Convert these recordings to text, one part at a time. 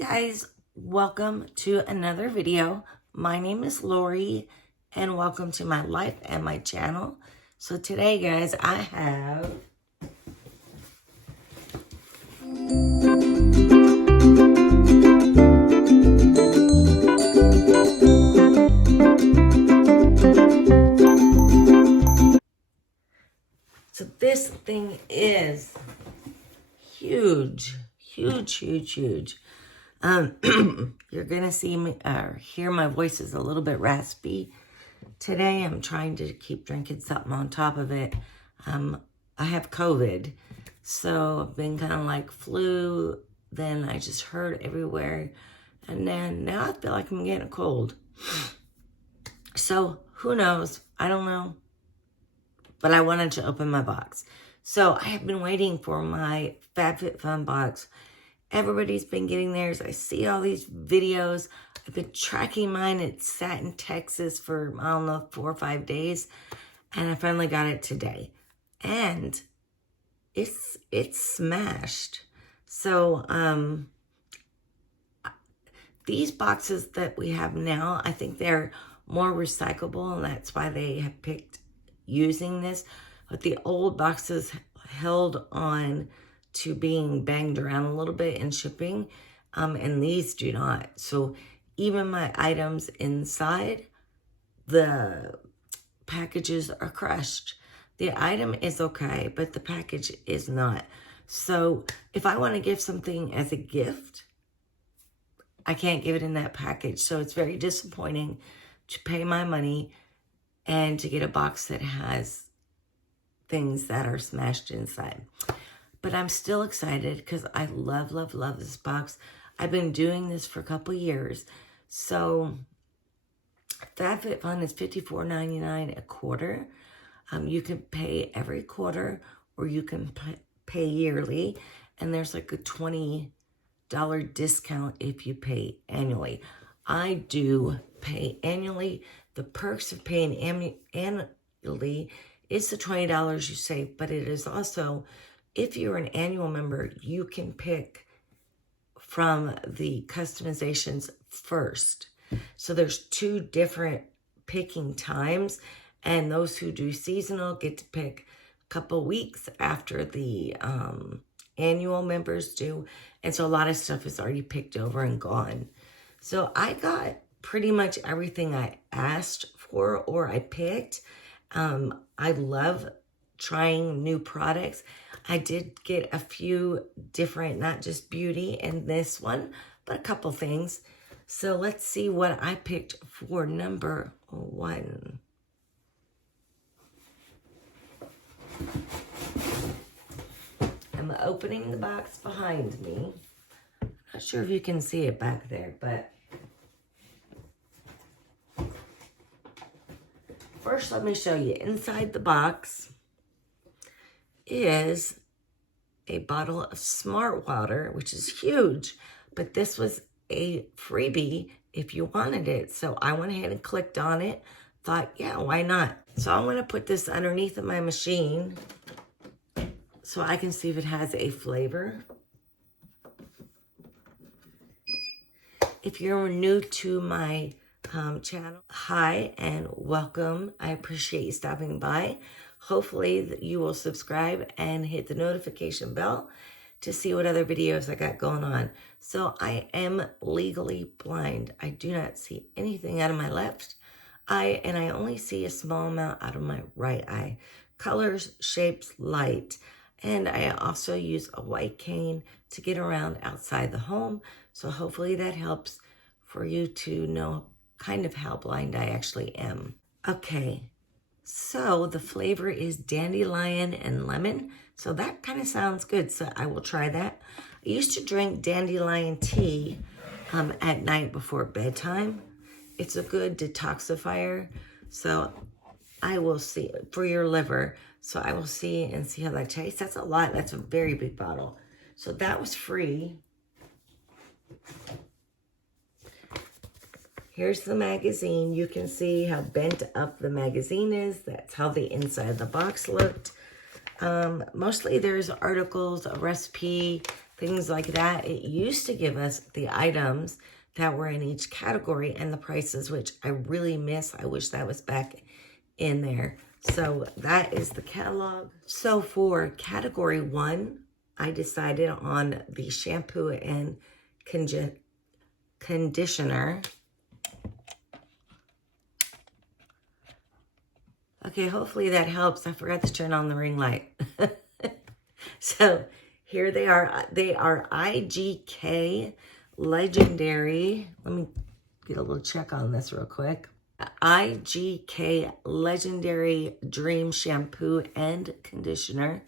guys, welcome to another video. My name is Lori and welcome to my life and my channel. So today guys, I have so this thing is huge. You're gonna see me or hear my voice is a little bit raspy today. I'm trying to keep drinking something on top of it. I have COVID, so I've been kind of like flu, then I just hurt everywhere, and then now I feel like I'm getting a cold. So who knows? I don't know, but I wanted to open my box. So I have been waiting for my FabFitFun box. Everybody's been getting theirs. I see all these videos. I've been tracking mine. It sat in Texas for, I don't know, 4 or 5 days. And I finally got it today. And it's smashed. So these boxes that we have now, I think they're more recyclable. And that's why they have picked using this. But the old boxes held on to being banged around a little bit in shipping, and these do not. So even my items inside, the packages are crushed. The item is okay, but the package is not. So if I want to give something as a gift, I can't give it in that package. So it's very disappointing to pay my money and to get a box that has things that are smashed inside. But I'm still excited because I love this box. I've been doing this for a couple years. So FabFitFun is $54.99 a quarter. You can pay every quarter or you can pay yearly. And there's like a $20 discount if you pay annually. I do pay annually. The perks of paying annually is the $20 you save, but it is also, if you're an annual member, you can pick from the customizations first. So there's 2 different picking times, and those who do seasonal get to pick a couple weeks after the annual members do. And so a lot of stuff is already picked over and gone. So I got pretty much everything I asked for or I picked. I love trying new products. I did get a few different, not just beauty in this one, but a couple things. So let's see what I picked for number 1. I'm opening the box behind me. I'm not sure if you can see it back there, but first, let me show you. Inside the box is a bottle of Smart Water, which is huge, but this was a freebie if you wanted it. So I went ahead and clicked on it. Thought, yeah, why not? So I'm going to put this underneath of my machine so I can see if it has a flavor. If you're new to my channel, hi and welcome. I appreciate you stopping by. Hopefully you will subscribe and hit the notification bell to see what other videos I got going on. So I am legally blind. I do not see anything out of my left eye, and I only see a small amount out of my right eye. Colors, shapes, light. And I also use a white cane to get around outside the home. So hopefully that helps for you to know kind of how blind I actually am. Okay, so the flavor is dandelion and lemon. So that kind of sounds good, so I will try that. I used to drink dandelion tea at night before bedtime. It's a good detoxifier, so I will see, for your liver, so I will see and see how that tastes. That's a lot, that's a very big bottle. So that was free. Here's the magazine. You can see how bent up the magazine is. That's how the inside of the box looked. Mostly there's articles, a recipe, things like that. It used to give us the items that were in each category and the prices, which I really miss. I wish that was back in there. So that is the catalog. So for category 1, I decided on the shampoo and conditioner. Okay, hopefully that helps. I forgot to turn on the ring light. So here they are. They are IGK Legendary. Let me get a little check on this real quick. IGK Legendary Dream Shampoo and Conditioner.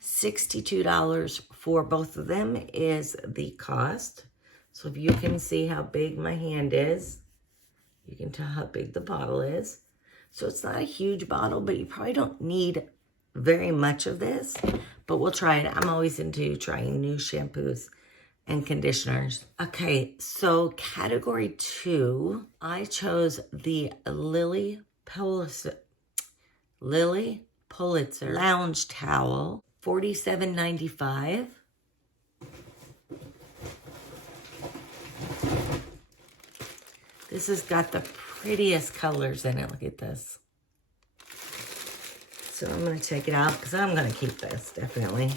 $62 for both of them is the cost. So if you can see how big my hand is, you can tell how big the bottle is. So it's not a huge bottle, but you probably don't need very much of this, but we'll try it. I'm always into trying new shampoos and conditioners. Okay, so category 2, I chose the Lily Pulitzer Lounge Towel, $47.95. This has got the prettiest colors in it. Look at this. So I'm going to take it out because I'm going to keep this, definitely.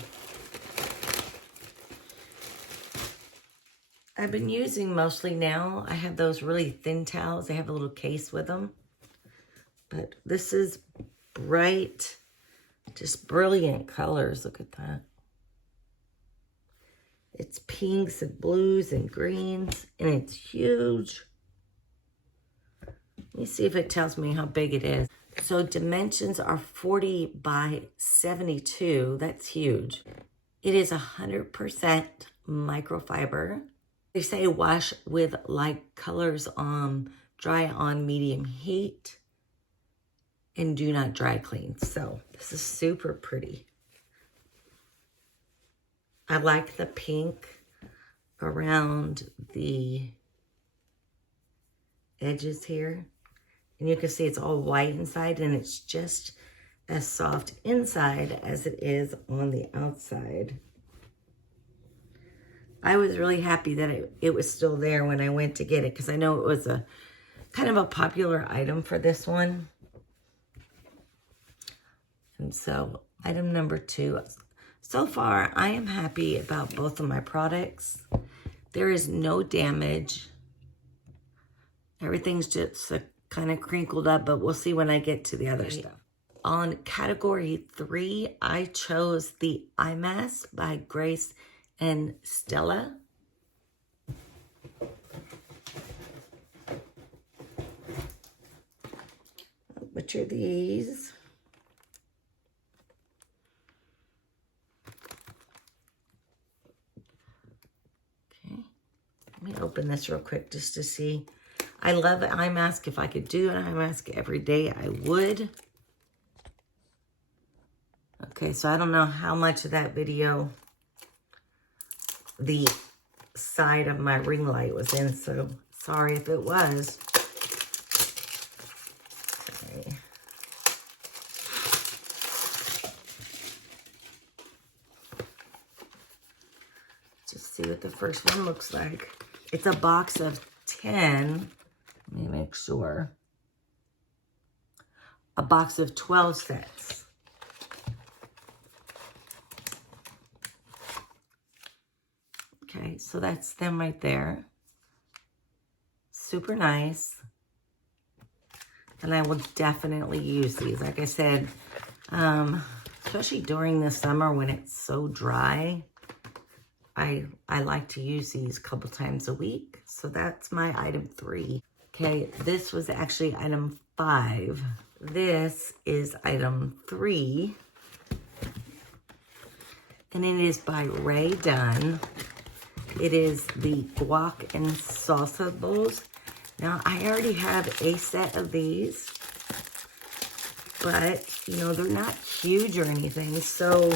I've been using mostly now. I have those really thin towels. They have a little case with them. But this is bright, just brilliant colors. Look at that. It's pinks and blues and greens, and it's huge. Let me see if it tells me how big it is. So dimensions are 40 by 72. That's huge. It is 100% microfiber. They say wash with light colors on, dry on medium heat, and do not dry clean. So this is super pretty. I like the pink around the edges here. And you can see it's all white inside, and it's just as soft inside as it is on the outside. I was really happy that it was still there when I went to get it, because I know it was a kind of a popular item for this one. And so item number 2. So far, I am happy about both of my products. There is no damage. Everything's just kind of crinkled up, but we'll see when I get to the other stuff. On category 3, I chose the Eye Mask by Grace and Stella. I'll butcher these. Okay, let me open this real quick just to see. I love an eye mask. If I could do an eye mask every day, I would. Okay, so I don't know how much of that video the side of my ring light was in, so sorry if it was. Okay. Just see what the first one looks like. It's a box of 10. Let me make sure. A box of 12 sets. Okay, so that's them right there. Super nice. And I will definitely use these. Like I said, especially during the summer when it's so dry, I like to use these a couple times a week. So that's my item 3. Okay, this was actually item 5. This is item 3. And it is by Ray Dunn. It is the Guac and Salsa bowls. Now, I already have a set of these, but, you know, they're not huge or anything, so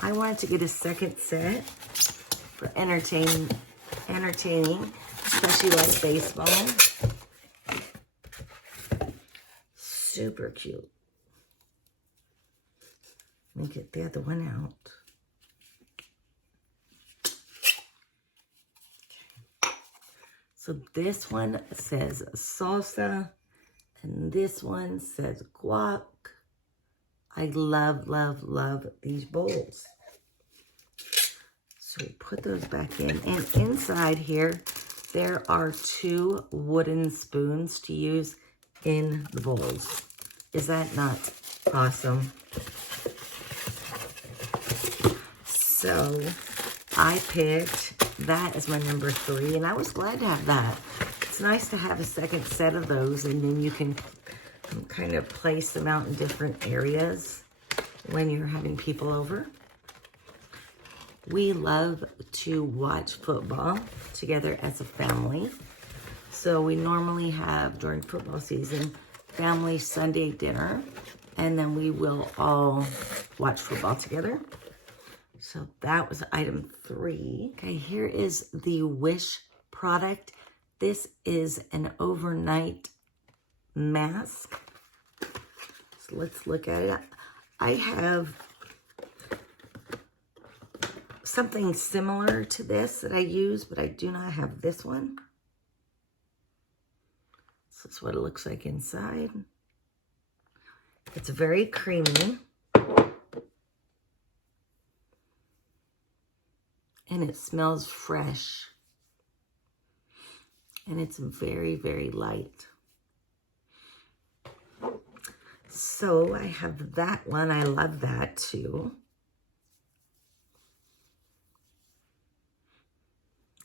I wanted to get a second set for entertaining, especially like baseball. Super cute. Let me get the other one out. Okay. So this one says Salsa, and this one says Guac. I love, love, love these bowls. So we put those back in. And inside here, there are 2 wooden spoons to use in the bowls. Is that not awesome? So I picked that as my number 3, and I was glad to have that. It's nice to have a second set of those, and then you can kind of place them out in different areas when you're having people over. We love to watch football together as a family. So we normally have, during football season, family Sunday dinner, and then we will all watch football together. So that was item 3. Okay, here is the Wish product. This is an overnight mask. So let's look at it. I have something similar to this that I use, but I do not have this one. So that's what it looks like inside. It's very creamy. And it smells fresh. And it's very, very light. So I have that one. I love that too.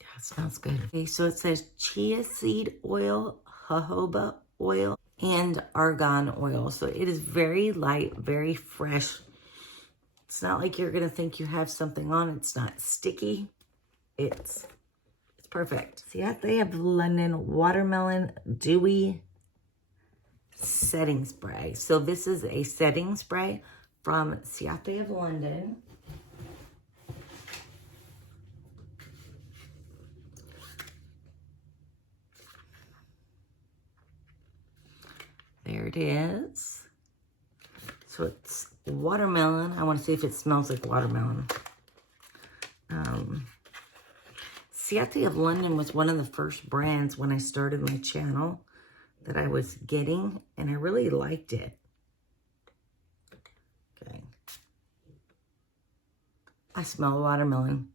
Yeah, it smells good. Okay, so it says chia seed oil, jojoba oil, and argan oil. So it is very light, very fresh. It's not like you're gonna think you have something on. It's not sticky. It's perfect. See, they have London Watermelon Dewy setting spray. So this is a setting spray from Ciate of London. There it is. So it's watermelon. I want to see if it smells like watermelon. Ciate of London was one of the first brands when I started my channel that I was getting, and I really liked it. Okay. I smell watermelon.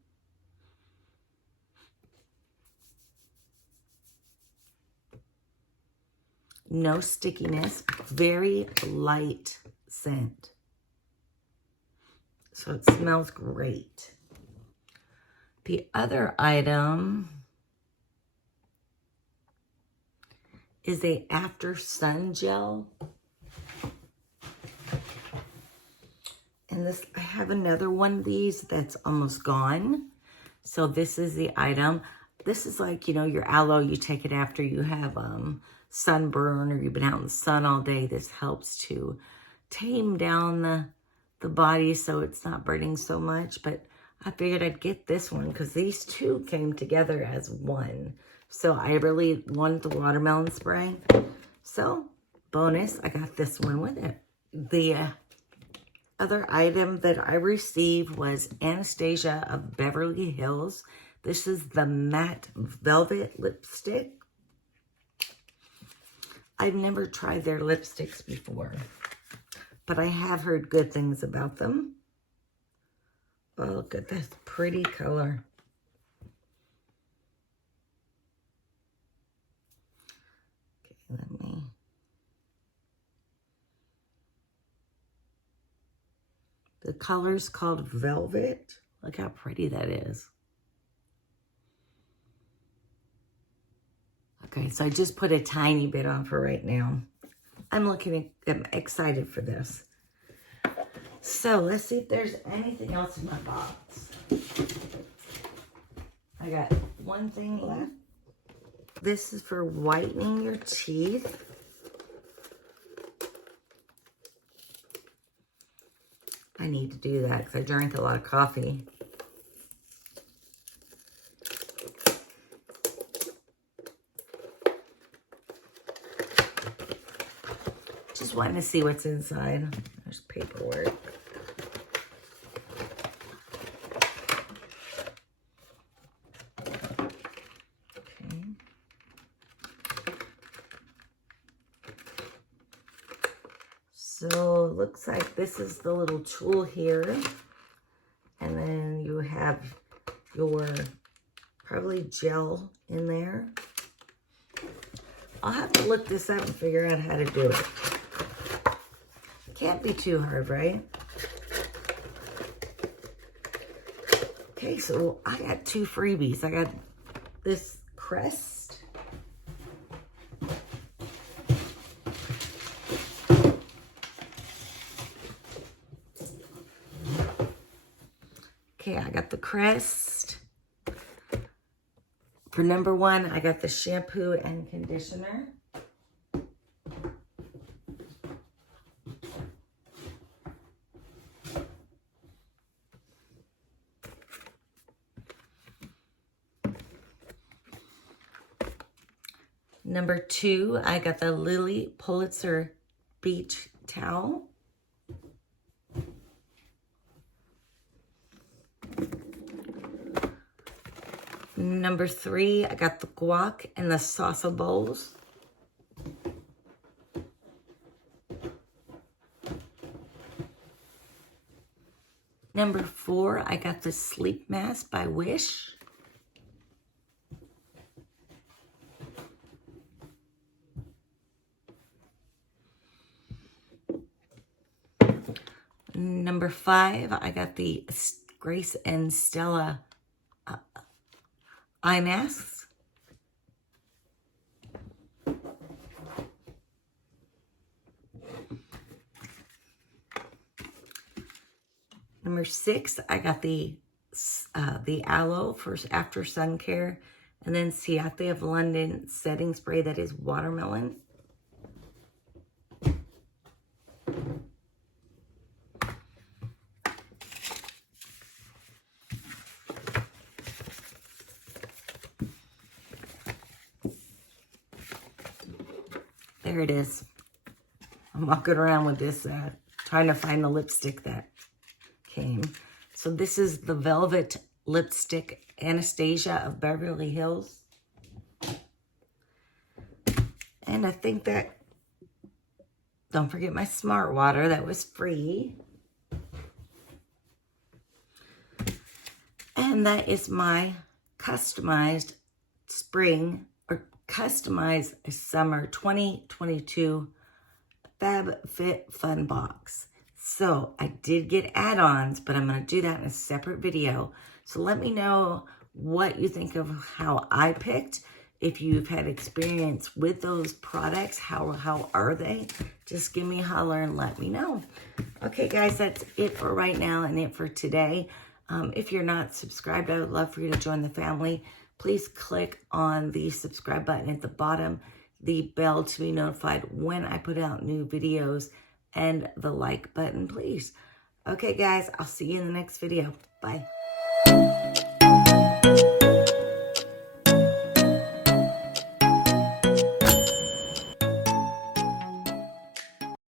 No stickiness, very light scent. So it smells great. The other item is a After Sun Gel. And this, I have another one of these that's almost gone. So this is the item. This is like, you know, your aloe, you take it after you have sunburn or you've been out in the sun all day. This helps to tame down the body so it's not burning so much. But I figured I'd get this one because these two came together as one. So I really wanted the watermelon spray. So bonus, I got this one with it. The other item that I received was Anastasia of Beverly Hills. This is the matte velvet lipstick. I've never tried their lipsticks before, but I have heard good things about them. Oh, look at this pretty color. Okay, let me... The color's called Velvet. Look how pretty that is. Okay, so I just put a tiny bit on for right now. I'm excited for this. So let's see if there's anything else in my box. I got one thing left. This is for whitening your teeth. I need to do that because I drank a lot of coffee. Just wanting to see what's inside. There's paperwork. So it looks like this is the little tool here. And then you have your probably gel in there. I'll have to look this up and figure out how to do it. Can't be too hard, right? Okay, so I got 2 freebies. I got this crest. Okay, I got the crest. For number 1, I got the shampoo and conditioner. Number 2, I got the Lily Pulitzer Beach Towel. Number 3, I got the guac and the salsa bowls. Number 4, I got the sleep mask by Wish. Number 5, I got the Grace and Stella eye masks. Number 6, I got the aloe for after sun care, and then Ciate of London setting spray that is watermelon. There it is. I'm walking around with this, trying to find the lipstick that came. So this is the Velvet Lipstick Anastasia of Beverly Hills. And I think that, don't forget my Smart Water, that was free. And that is my customized spring or customized summer 2022 FabFitFun box. So I did get add-ons, but I'm going to do that in a separate video. So let me know what you think of how I picked. If you've had experience with those products, how are they? Just give me a holler and let me know. Okay, guys, that's it for right now and it for today. If you're not subscribed, I would love for you to join the family. Please click on the subscribe button at the bottom, the bell to be notified when I put out new videos, and the like button, please. Okay, guys, I'll see you in the next video. Bye.